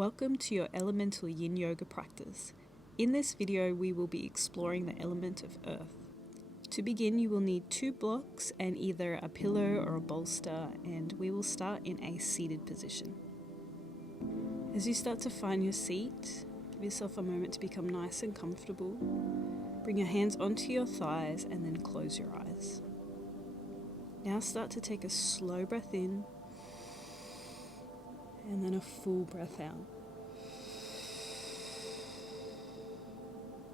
Welcome to your elemental yin yoga practice. In this video, we will be exploring the element of earth. To begin, you will need 2 blocks and either a pillow or a bolster, and we will start in a seated position. As you start to find your seat, give yourself a moment to become nice and comfortable. Bring your hands onto your thighs and then close your eyes. Now start to take a slow breath in and then a full breath out.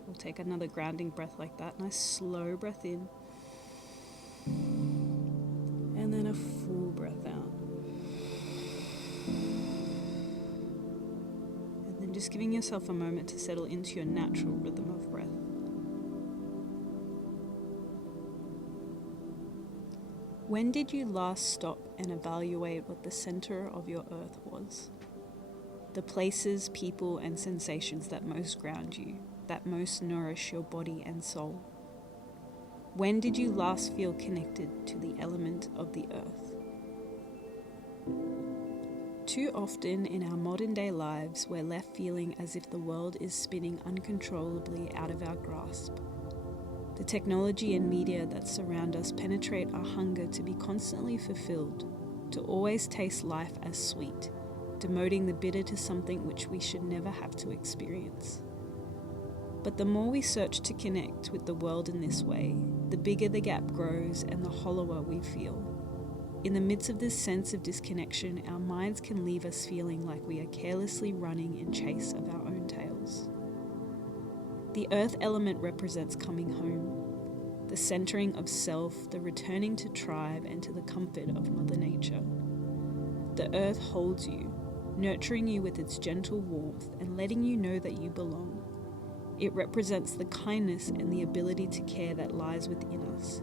We'll take another grounding breath like that. Nice slow breath in. And then a full breath out. And then just giving yourself a moment to settle into your natural rhythm of breath. When did you last stop and evaluate what the center of your earth was? The places, people, and sensations that most ground you, that most nourish your body and soul. When did you last feel connected to the element of the earth? Too often in our modern day lives, we're left feeling as if the world is spinning uncontrollably out of our grasp. The technology and media that surround us penetrate our hunger to be constantly fulfilled, to always taste life as sweet, demoting the bitter to something which we should never have to experience. But the more we search to connect with the world in this way, the bigger the gap grows and the hollower we feel. In the midst of this sense of disconnection, our minds can leave us feeling like we are carelessly running in chase of our own tails. The earth element represents coming home, the centering of self, the returning to tribe and to the comfort of Mother Nature. The earth holds you, nurturing you with its gentle warmth and letting you know that you belong. It represents the kindness and the ability to care that lies within us.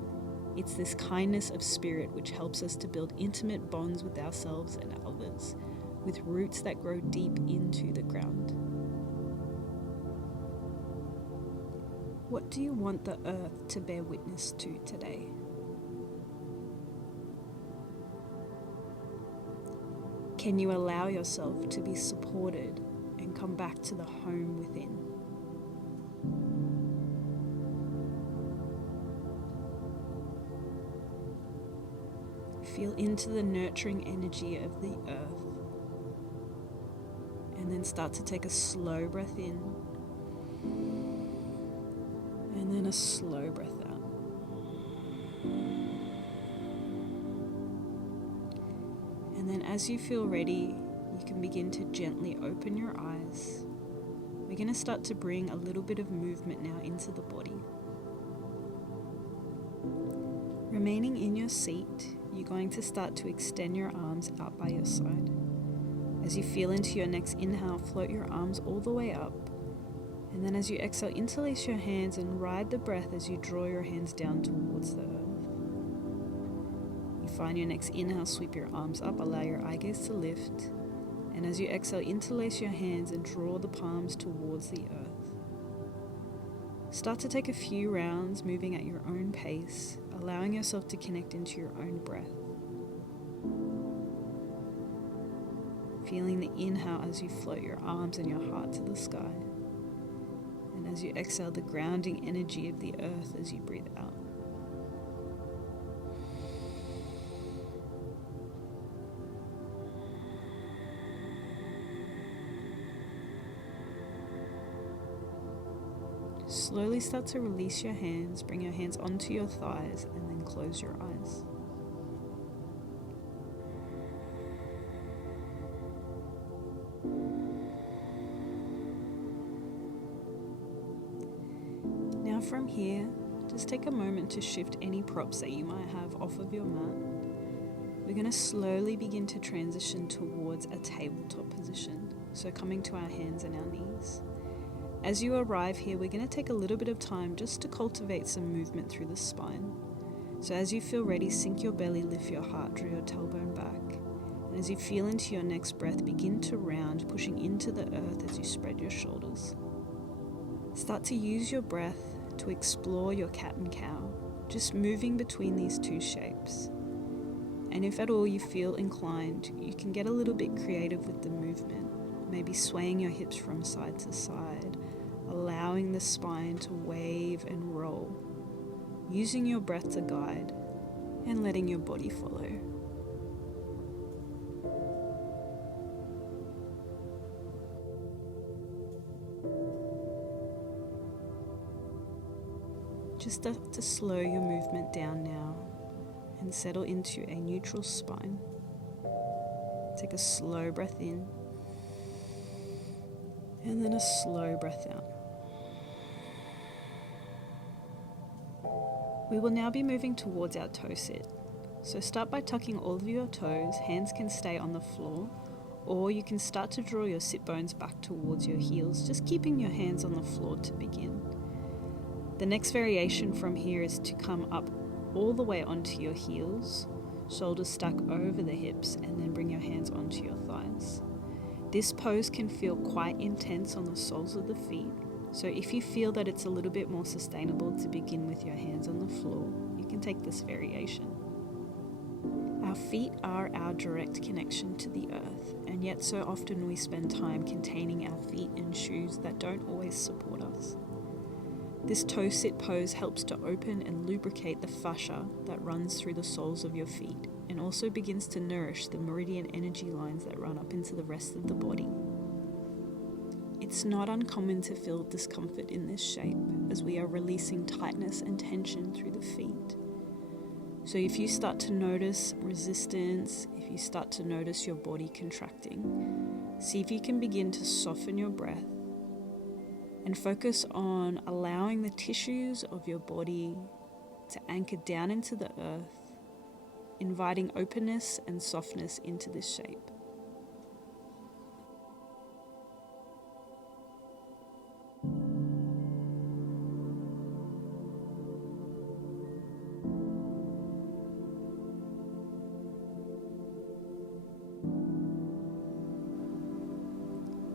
It's this kindness of spirit which helps us to build intimate bonds with ourselves and others, with roots that grow deep into the ground. What do you want the earth to bear witness to today? Can you allow yourself to be supported and come back to the home within? Feel into the nurturing energy of the earth, and then start to take a slow breath in. And then a slow breath out. And then as you feel ready, you can begin to gently open your eyes. We're going to start to bring a little bit of movement now into the body. Remaining in your seat, you're going to start to extend your arms out by your side. As you feel into your next inhale, float your arms all the way up. And then as you exhale, interlace your hands and ride the breath as you draw your hands down towards the earth. You find your next inhale, sweep your arms up, allow your eye gaze to lift. And as you exhale, interlace your hands and draw the palms towards the earth. Start to take a few rounds, moving at your own pace, allowing yourself to connect into your own breath. Feeling the inhale as you float your arms and your heart to the sky. And as you exhale, the grounding energy of the earth as you breathe out. Slowly start to release your hands, bring your hands onto your thighs, and then close your eyes. Now from here, just take a moment to shift any props that you might have off of your mat. We're going to slowly begin to transition towards a tabletop position, so coming to our hands and our knees. As you arrive here, we're going to take a little bit of time just to cultivate some movement through the spine. So as you feel ready, sink your belly, lift your heart, draw your tailbone back. And as you feel into your next breath, begin to round, pushing into the earth as you spread your shoulders. Start to use your breath to explore your cat and cow, just moving between these 2 shapes. And if at all you feel inclined, you can get a little bit creative with the movement. maybe swaying your hips from side to side, allowing the spine to wave and roll, using your breath to guide and letting your body follow. Just start to slow your movement down now and settle into a neutral spine. Take a slow breath in and then a slow breath out. We will now be moving towards our toe sit. So start by tucking all of your toes. Hands can stay on the floor, or you can start to draw your sit bones back towards your heels, just keeping your hands on the floor to begin. The next variation from here is to come up all the way onto your heels, shoulders stack over the hips, and then bring your hands onto your thighs. This pose can feel quite intense on the soles of the feet, so if you feel that it's a little bit more sustainable to begin with your hands on the floor, you can take this variation. Our feet are our direct connection to the earth, and yet so often we spend time containing our feet in shoes that don't always support us. This toe sit pose helps to open and lubricate the fascia that runs through the soles of your feet, and also begins to nourish the meridian energy lines that run up into the rest of the body. It's not uncommon to feel discomfort in this shape, as we are releasing tightness and tension through the feet. So if you start to notice resistance, if you start to notice your body contracting, see if you can begin to soften your breath and focus on allowing the tissues of your body to anchor down into the earth, inviting openness and softness into this shape.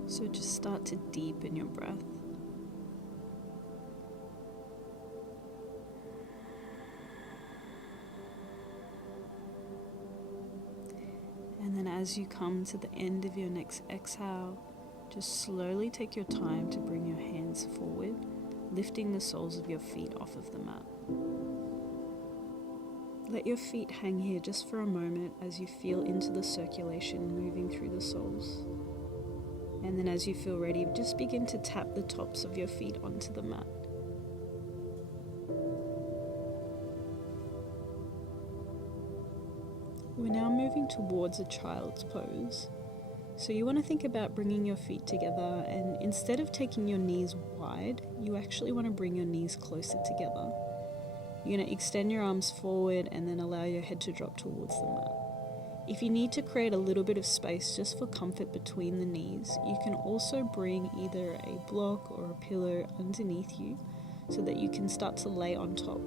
So just start to deepen your breath. And then as you come to the end of your next exhale, just slowly take your time to bring your hands forward, lifting the soles of your feet off of the mat. Let your feet hang here just for a moment as you feel into the circulation moving through the soles. And then as you feel ready, just begin to tap the tops of your feet onto the mat. We're now moving towards a child's pose. So you want to think about bringing your feet together, and instead of taking your knees wide, you actually want to bring your knees closer together. You're going to extend your arms forward and then allow your head to drop towards the mat. If you need to create a little bit of space just for comfort between the knees, you can also bring either a block or a pillow underneath you so that you can start to lay on top.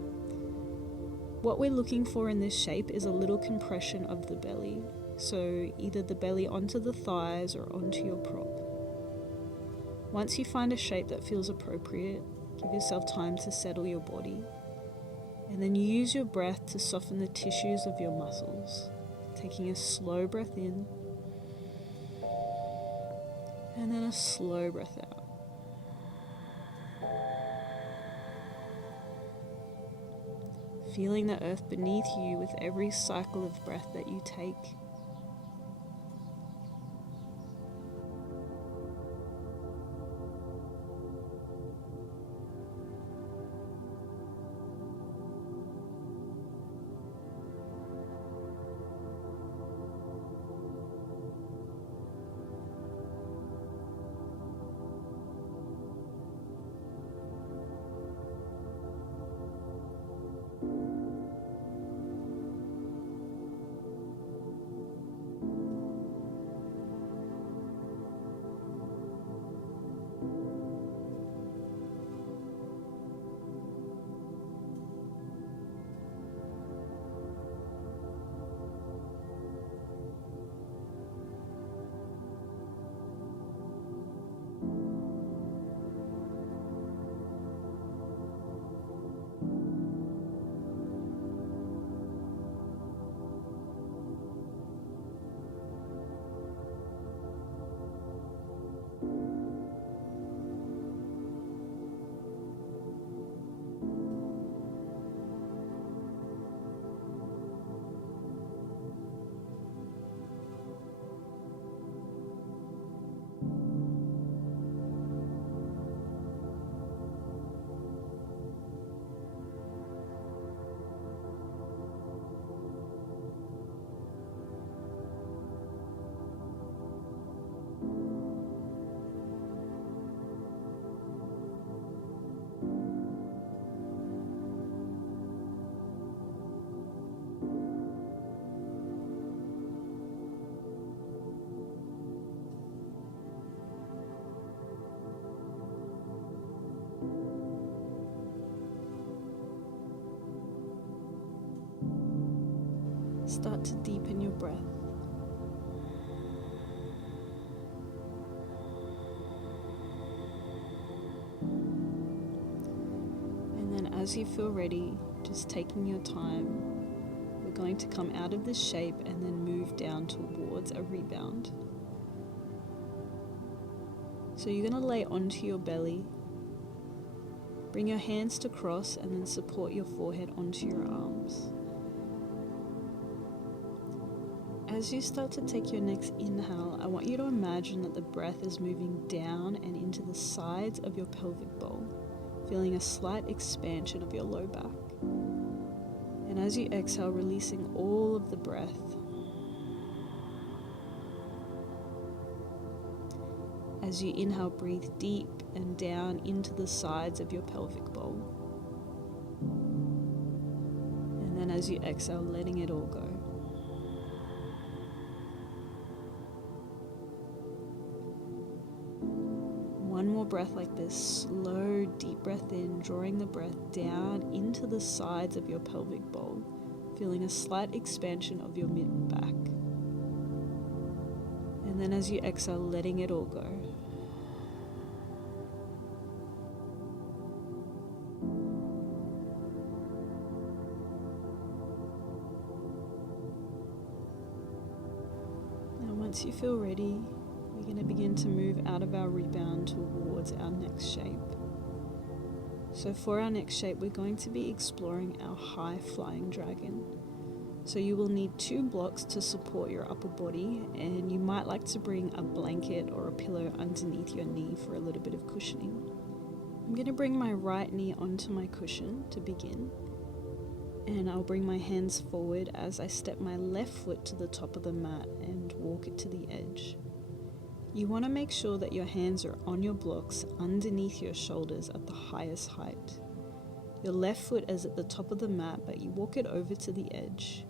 What we're looking for in this shape is a little compression of the belly, so either the belly onto the thighs or onto your prop. Once you find a shape that feels appropriate, give yourself time to settle your body, and then use your breath to soften the tissues of your muscles, taking a slow breath in and then a slow breath out. Feeling the earth beneath you with every cycle of breath that you take. Start to deepen your breath. And then as you feel ready, just taking your time, we're going to come out of this shape and then move down towards a rebound. So you're going to lay onto your belly, bring your hands to cross, and then support your forehead onto your arms. As you start to take your next inhale, I want you to imagine that the breath is moving down and into the sides of your pelvic bowl, feeling a slight expansion of your low back. And as you exhale, releasing all of the breath. As you inhale, breathe deep and down into the sides of your pelvic bowl. And then as you exhale, letting it all go. One more breath like this. Slow, deep breath in, drawing the breath down into the sides of your pelvic bowl, feeling a slight expansion of your mid-back. And then as you exhale, letting it all go. Now once you feel ready, we're going to begin to move out of our rebound towards our next shape. So for our next shape, we're going to be exploring our high flying dragon. So you will need 2 blocks to support your upper body, and you might like to bring a blanket or a pillow underneath your knee for a little bit of cushioning. I'm going to bring my right knee onto my cushion to begin, and I'll bring my hands forward as I step my left foot to the top of the mat and walk it to the edge. You want to make sure that your hands are on your blocks underneath your shoulders at the highest height. Your left foot is at the top of the mat, but you walk it over to the edge.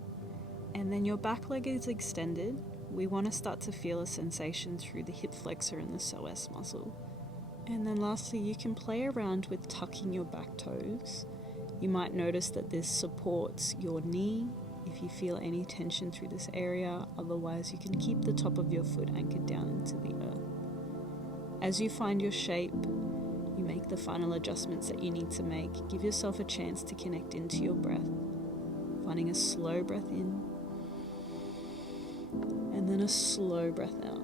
And then your back leg is extended. We want to start to feel a sensation through the hip flexor and the psoas muscle. And then lastly, you can play around with tucking your back toes. You might notice that this supports your knee if you feel any tension through this area. Otherwise, you can keep the top of your foot anchored down into the earth. As you find your shape, you make the final adjustments that you need to make. Give yourself a chance to connect into your breath, finding a slow breath in and then a slow breath out.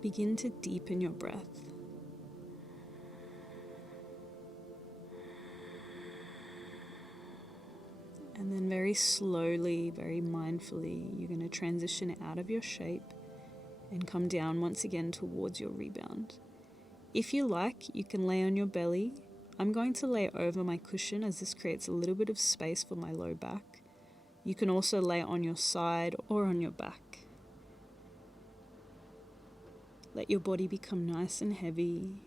Begin to deepen your breath. And then very slowly, very mindfully, you're going to transition out of your shape and come down once again towards your rebound. If you like, you can lay on your belly. I'm going to lay over my cushion as this creates a little bit of space for my low back. You can also lay on your side or on your back. Let your body become nice and heavy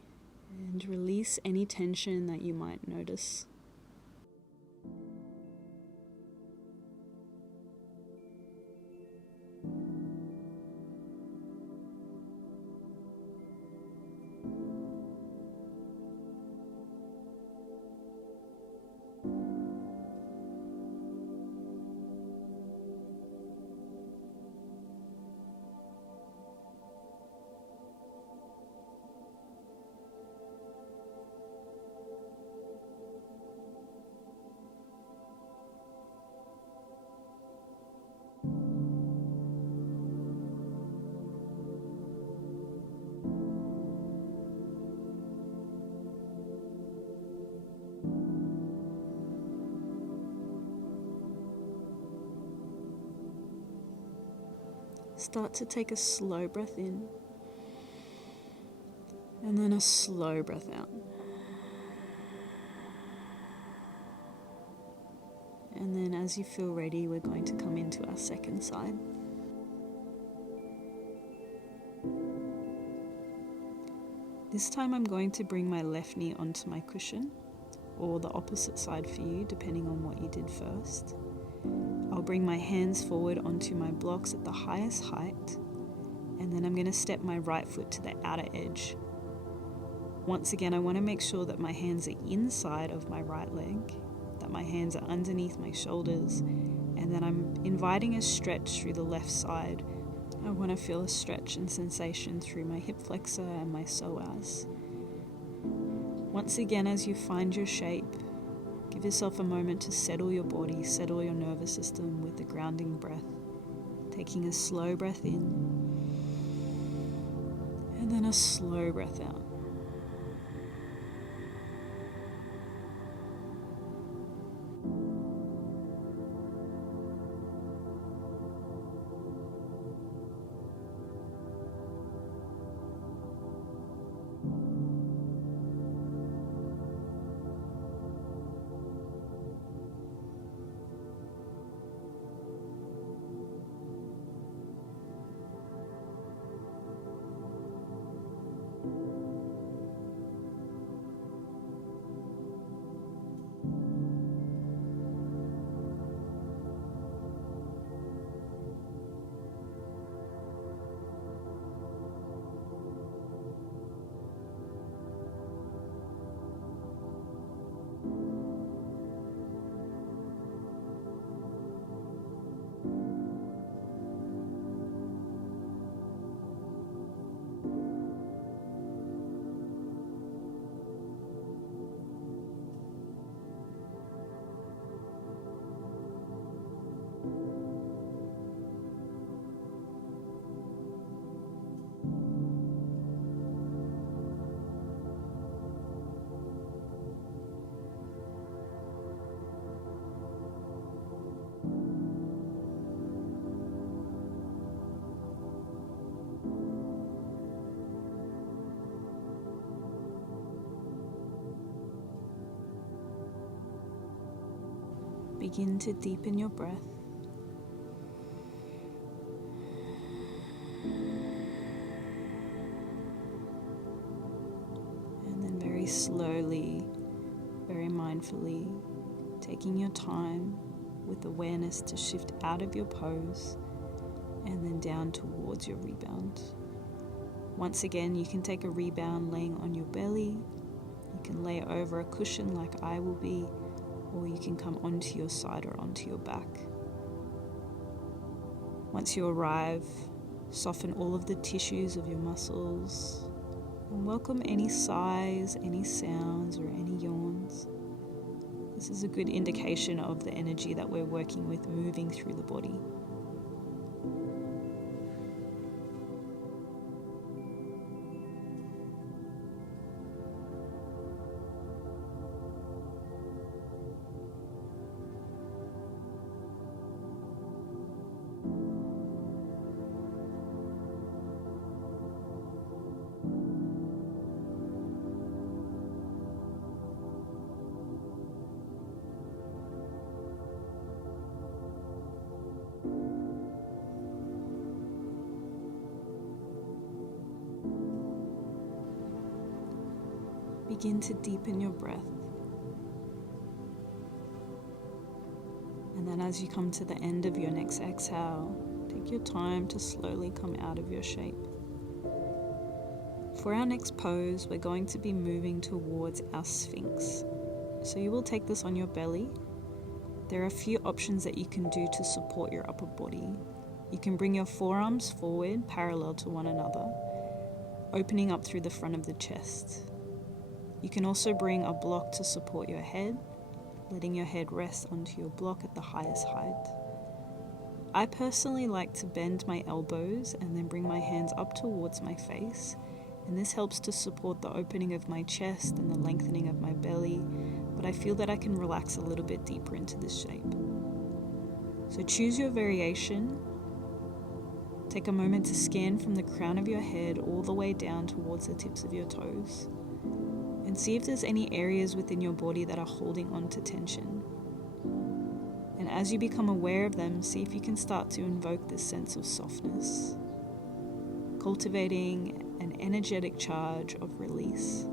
and release any tension that you might notice. Start to take a slow breath in and then a slow breath out. And then as you feel ready, we're going to come into our second side. This time I'm going to bring my left knee onto my cushion, or the opposite side for you, depending on what you did first. I'll bring my hands forward onto my blocks at the highest height, and then I'm going to step my right foot to the outer edge. Once again, I want to make sure that my hands are inside of my right leg, that my hands are underneath my shoulders, and then I'm inviting a stretch through the left side. I want to feel a stretch and sensation through my hip flexor and my psoas. Once again, as you find your shape, give yourself a moment to settle your body, settle your nervous system with the grounding breath. Taking a slow breath in, and then a slow breath out. Begin to deepen your breath. And then very slowly, very mindfully, taking your time with awareness to shift out of your pose and then down towards your rebound. Once again, you can take a rebound laying on your belly. You can lay over a cushion like I will be, or you can come onto your side or onto your back. Once you arrive, soften all of the tissues of your muscles and welcome any sighs, any sounds, or any yawns. This is a good indication of the energy that we're working with moving through the body. Begin to deepen your breath. And then as you come to the end of your next exhale, take your time to slowly come out of your shape. For our next pose, we're going to be moving towards our Sphinx. So you will take this on your belly. There are a few options that you can do to support your upper body. You can bring your forearms forward, parallel to one another, opening up through the front of the chest. You can also bring a block to support your head, letting your head rest onto your block at the highest height. I personally like to bend my elbows and then bring my hands up towards my face, and this helps to support the opening of my chest and the lengthening of my belly, but I feel that I can relax a little bit deeper into this shape. So choose your variation. Take a moment to scan from the crown of your head all the way down towards the tips of your toes, and see if there's any areas within your body that are holding on to tension. And as you become aware of them, see if you can start to invoke this sense of softness, cultivating an energetic charge of release.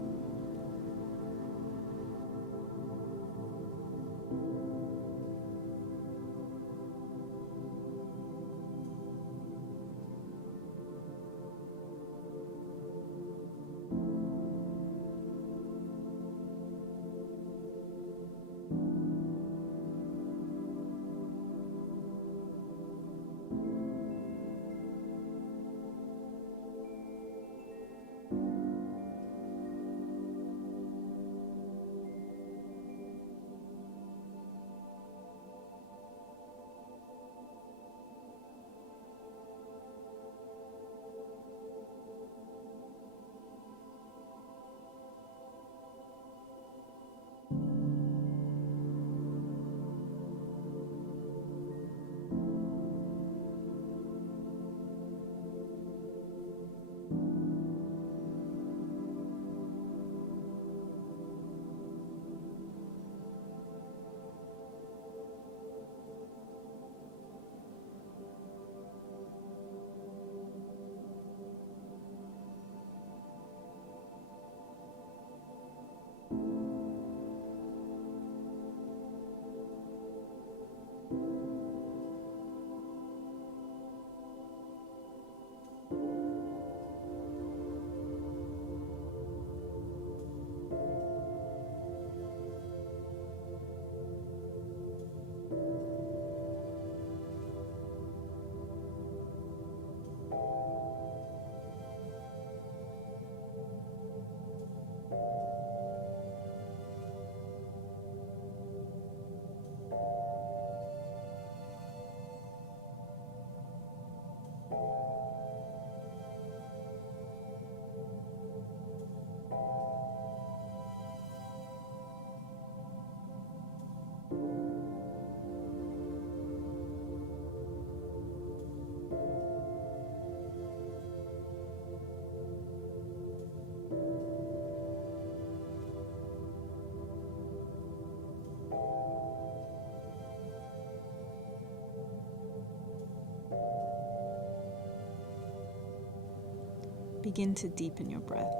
Begin to deepen your breath.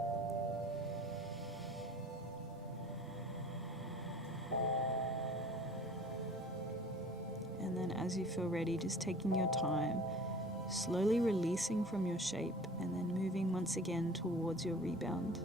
And then as you feel ready, just taking your time, slowly releasing from your shape and then moving once again towards your rebound.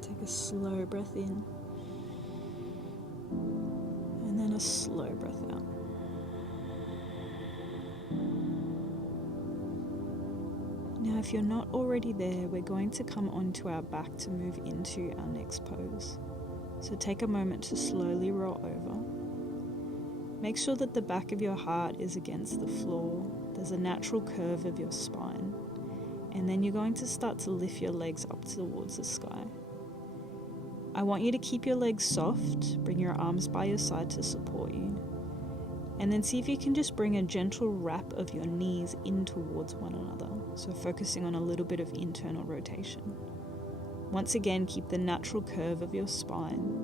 Take a slow breath in, and then a slow breath out. Now, if you're not already there, we're going to come onto our back to move into our next pose. So take a moment to slowly roll over. Make sure that the back of your heart is against the floor. There's a natural curve of your spine. And then you're going to start to lift your legs up towards the sky. I want you to keep your legs soft, bring your arms by your side to support you. And then see if you can just bring a gentle wrap of your knees in towards one another. So focusing on a little bit of internal rotation. Once again, keep the natural curve of your spine.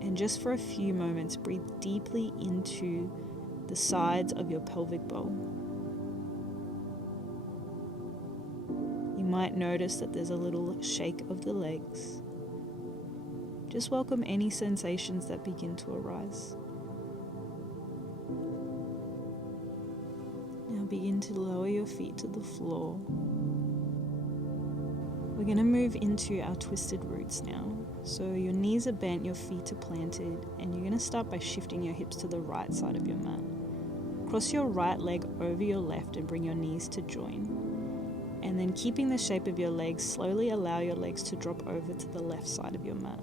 And just for a few moments, breathe deeply into the sides of your pelvic bowl. You might notice that there's a little shake of the legs. Just welcome any sensations that begin to arise. Now begin to lower your feet to the floor. We're going to move into our twisted roots now. So your knees are bent, your feet are planted, and you're going to start by shifting your hips to the right side of your mat. Cross your right leg over your left and bring your knees to join. And then keeping the shape of your legs, slowly allow your legs to drop over to the left side of your mat.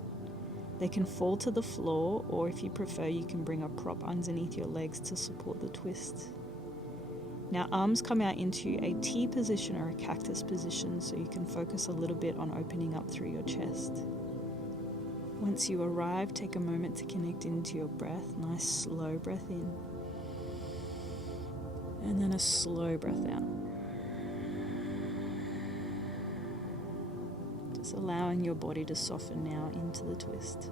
They can fall to the floor, or if you prefer, you can bring a prop underneath your legs to support the twist. Now arms come out into a T position or a cactus position, so you can focus a little bit on opening up through your chest. Once you arrive, take a moment to connect into your breath. Nice slow breath in. And then a slow breath out. Just allowing your body to soften now into the twist.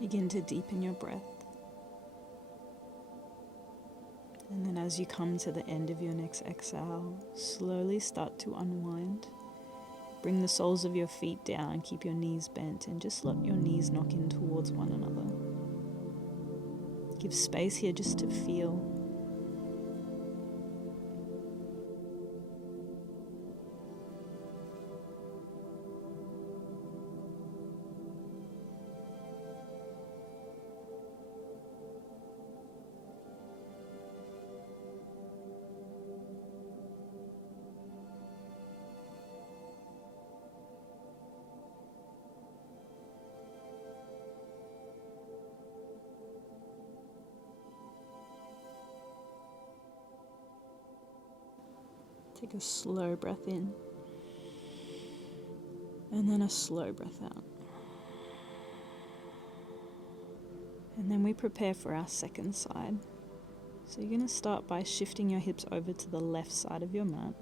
Begin to deepen your breath. And then as you come to the end of your next exhale, slowly start to unwind. Bring the soles of your feet down, keep your knees bent, and just let your knees knock in towards one another. Give space here just to feel. Take a slow breath in, and then a slow breath out. And then we prepare for our second side. So you're going to start by shifting your hips over to the left side of your mat.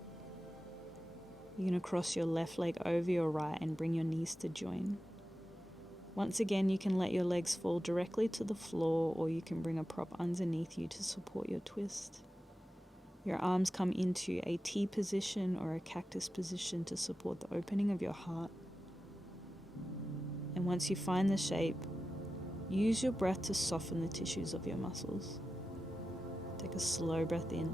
You're going to cross your left leg over your right and bring your knees to join. Once again, you can let your legs fall directly to the floor, or you can bring a prop underneath you to support your twist. Your arms come into a T position or a cactus position to support the opening of your heart. And once you find the shape, use your breath to soften the tissues of your muscles. Take a slow breath in,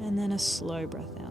and then a slow breath out.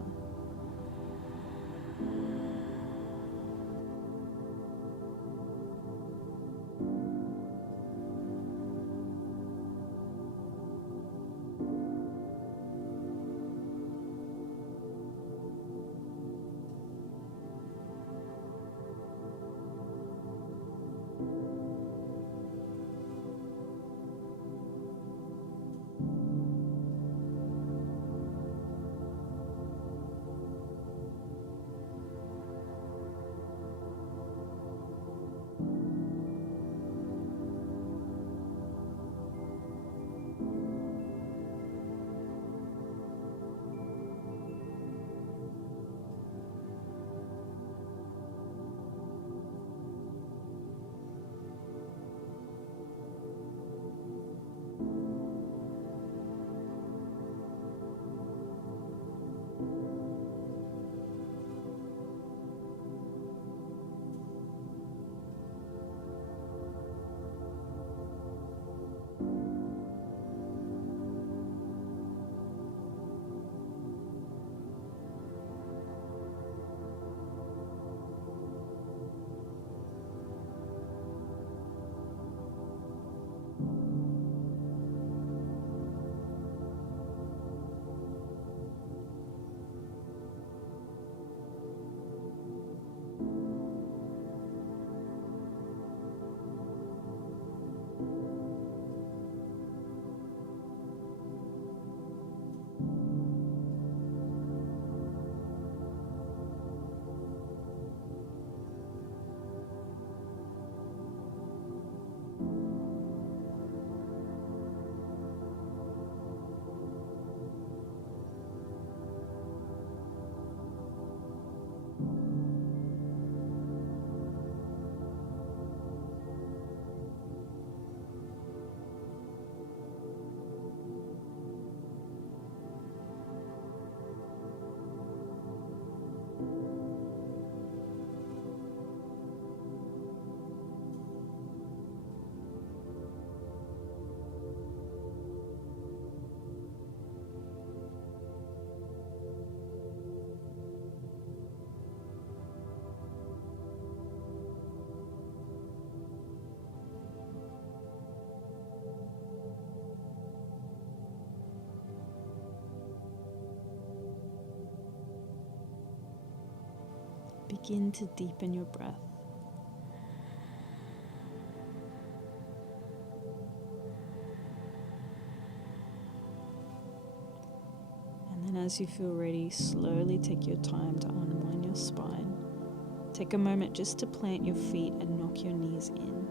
Begin to deepen your breath. And then as you feel ready, slowly take your time to unwind your spine. Take a moment just to plant your feet and knock your knees in,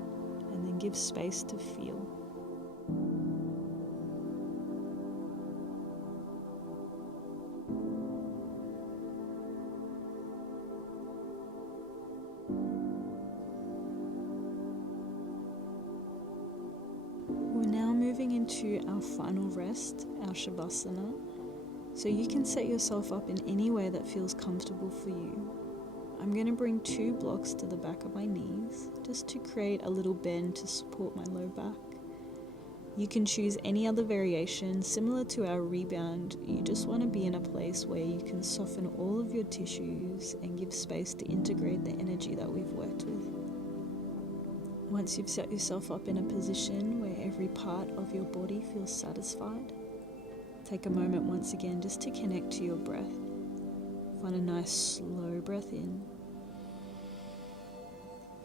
and then give space to feel. We're now moving into our final rest, our Shavasana. So you can set yourself up in any way that feels comfortable for you. I'm going to bring 2 blocks to the back of my knees, just to create a little bend to support my low back. You can choose any other variation. Similar to our rebound, you just want to be in a place where you can soften all of your tissues and give space to integrate the energy that we've worked with. Once you've set yourself up in a position where every part of your body feels satisfied, take a moment once again just to connect to your breath. Find a nice slow breath in,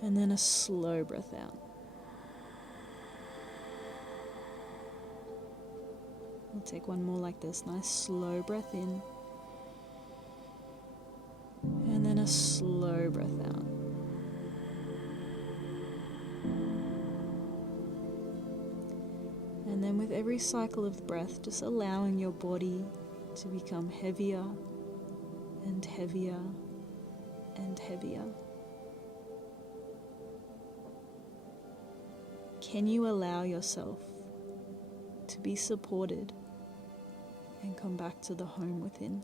and then a slow breath out. We'll take one more like this. Nice slow breath in. And then a slow breath out. And then with every cycle of the breath, just allowing your body to become heavier and heavier and heavier. Can you allow yourself to be supported and come back to the home within?